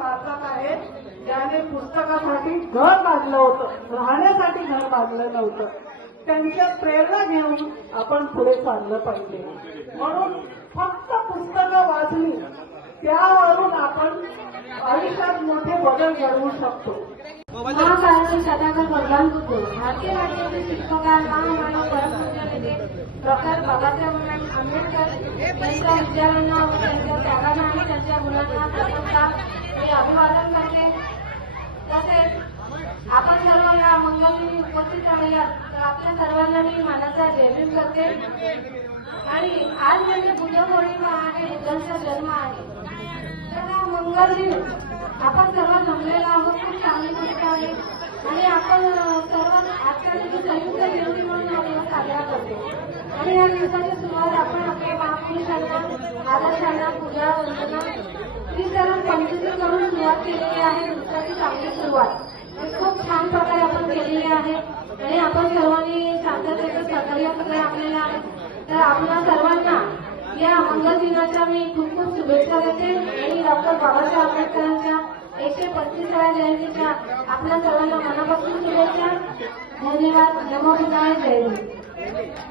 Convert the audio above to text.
भारतात आहेत ज्याने पुस्तकासाठी घर बांधलं होतं, राहण्यासाठी घर बांधलं नव्हतं. त्यांच्या प्रेरणा घेऊन आपण पुढे चाललं पाहिजे. म्हणून फक्त पुस्तकं वाचली त्यावरून आपण आयुष्यात मोठे बदल घडवू शकतो. महाकारुणी सदागर भगवान बुद्ध भारतीय राज्याचे शिल्पकार महामानव परमपूज्य नेते डॉक्टर बाबासाहेब आंबेडकर यांच्या विचारांना व त्यांच्या त्यागांना आणि त्यांच्या गुणांना प्रथमतः मी अभिवादन करते. तसेच आपण सर्वांना मंगलदिनी उपस्थित आहात तर आपल्या सर्वांना मी मानाचा जयभीम करते. आणि आज म्हणजे बुद्ध पौर्णिमा आहे, बुद्धांचा जन्म आहे. तर हा मंगलदिन आपण सर्व जमलेला आहोत, खूप चांगली गोष्ट आहे. आणि आपण सर्व आजकाल संयुक्त जयंती म्हणून हा दिवस साजरा करतो. आणि या दिवसाची सुरुवात आपण आपल्या महापुरुषांना आदर्शांना पूजा वंदना श्रीचरण पंचशी करून सुरुवात केलेली आहे. दिवसाची चांगली सुरुवात खूप छान प्रकारे आपण केलेली आहे. आणि आपण सर्वांनी शांततेचं सहकार्य केलं आपल्याला आहे. तर आपल्या सर्वांना या मंगल दिनाच्या मी खूप खूप शुभेच्छा देते. आणि डॉक्टर बाबासाहेब आंबेडकरांच्या 125व्या जयंतीच्या आपल्या सर्वांना मनापासून शुभेच्छा. धन्यवाद. नमो बुद्धाय. जय हिंद.